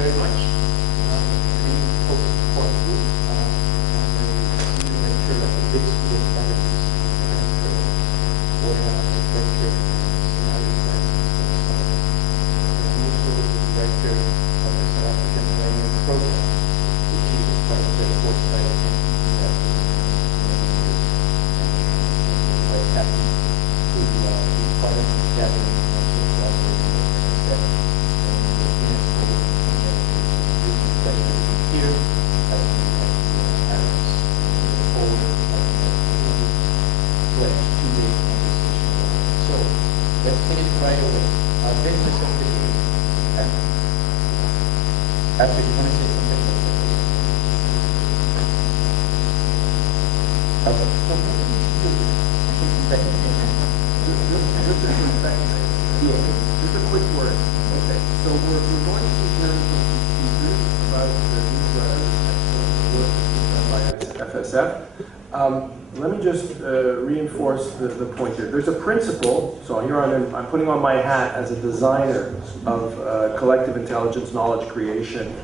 very much. We hope for you, and we make sure that the big school families will have a director and also the director of the South African Millennium Program, which is part of their foresight that quite happy to be part of this gathering and also collaborating with them. That you here, as you have to look forward to pledge. Let's finish right away. Business of the day. After you want to say something. Just a quick word. Okay, so we're going to be hearing from some speakers about the newsletter, the work that's being done by FSF. Let me just reinforce the point here. There's a principle, so here I'm putting on my hat as a designer of collective intelligence, knowledge creation,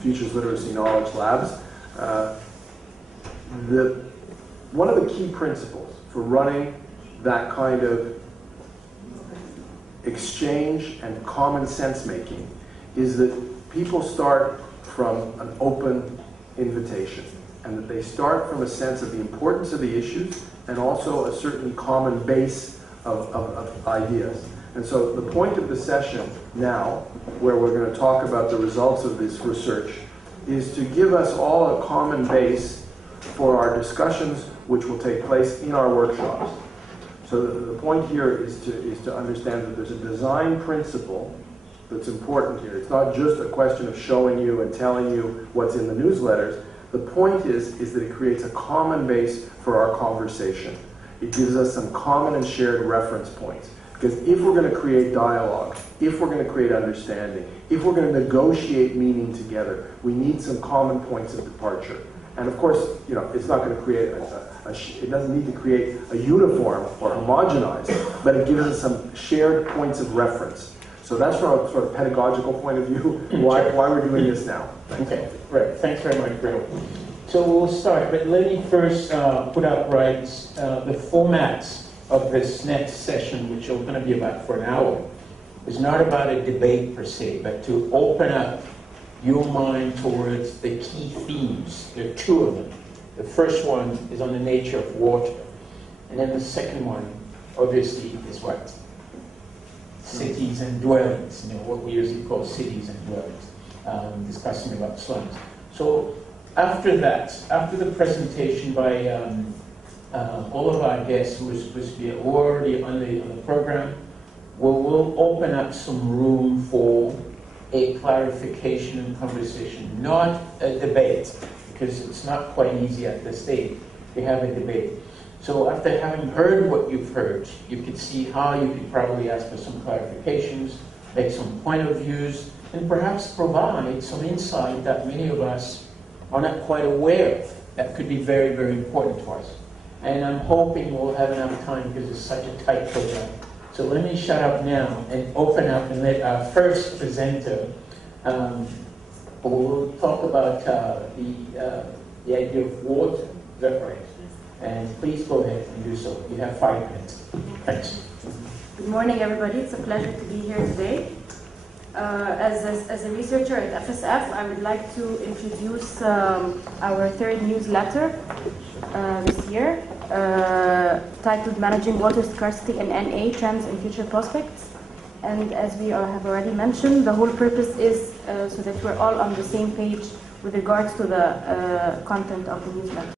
futures literacy knowledge labs. One of the key principles for running that kind of exchange and common sense making is that people start from an open invitation, and that they start from a sense of the importance of the issues and also a certain common base of ideas. And so the point of the session now, where we're going to talk about the results of this research, is to give us all a common base for our discussions which will take place in our workshops. So the point here is to understand that there's a design principle that's important here. It's not just a question of showing you and telling you what's in the newsletters. The point is that it creates a common base for our conversation. It gives us some common and shared reference points. Because if we're going to create dialogue, if we're going to create understanding, if we're going to negotiate meaning together, we need some common points of departure. And of course, you know, it's not going to create it doesn't need to create a uniform or homogenize, but it gives us some shared points of reference. So that's from a sort of pedagogical point of view why we're doing this now. Thanks. Okay, right. Thanks very much, Bruno. So we'll start, but let me first put out right the formats of this next session, which is going to be about for an hour. It's not about a debate per se, but to open up your mind towards the key themes. There are two of them. The first one is on the nature of water. And then the second one, obviously, is what? Cities and dwellings, you know, what we usually call cities and dwellings, discussing about slums. So after that, after the presentation by all of our guests who are supposed to be already on the program, we'll open up some room for a clarification and conversation, not a debate, because it's not quite easy at this stage to have a debate. So after having heard what you've heard, you could see how you could probably ask for some clarifications, make some point of views, and perhaps provide some insight that many of us are not quite aware of. That could be very, very important to us. And I'm hoping we'll have enough time because it's such a tight program. So let me shut up now and open up and let our first presenter, we'll talk about the idea of water. Is that right? And please go ahead and do so. You have 5 minutes. Thanks. Good morning, everybody. It's a pleasure to be here today. As a researcher at FSF, I would like to introduce our third newsletter this year, titled Managing Water Scarcity in NA, Trends and Future Prospects. And as we have already mentioned, the whole purpose is so that we're all on the same page with regards to the content of the newsletter.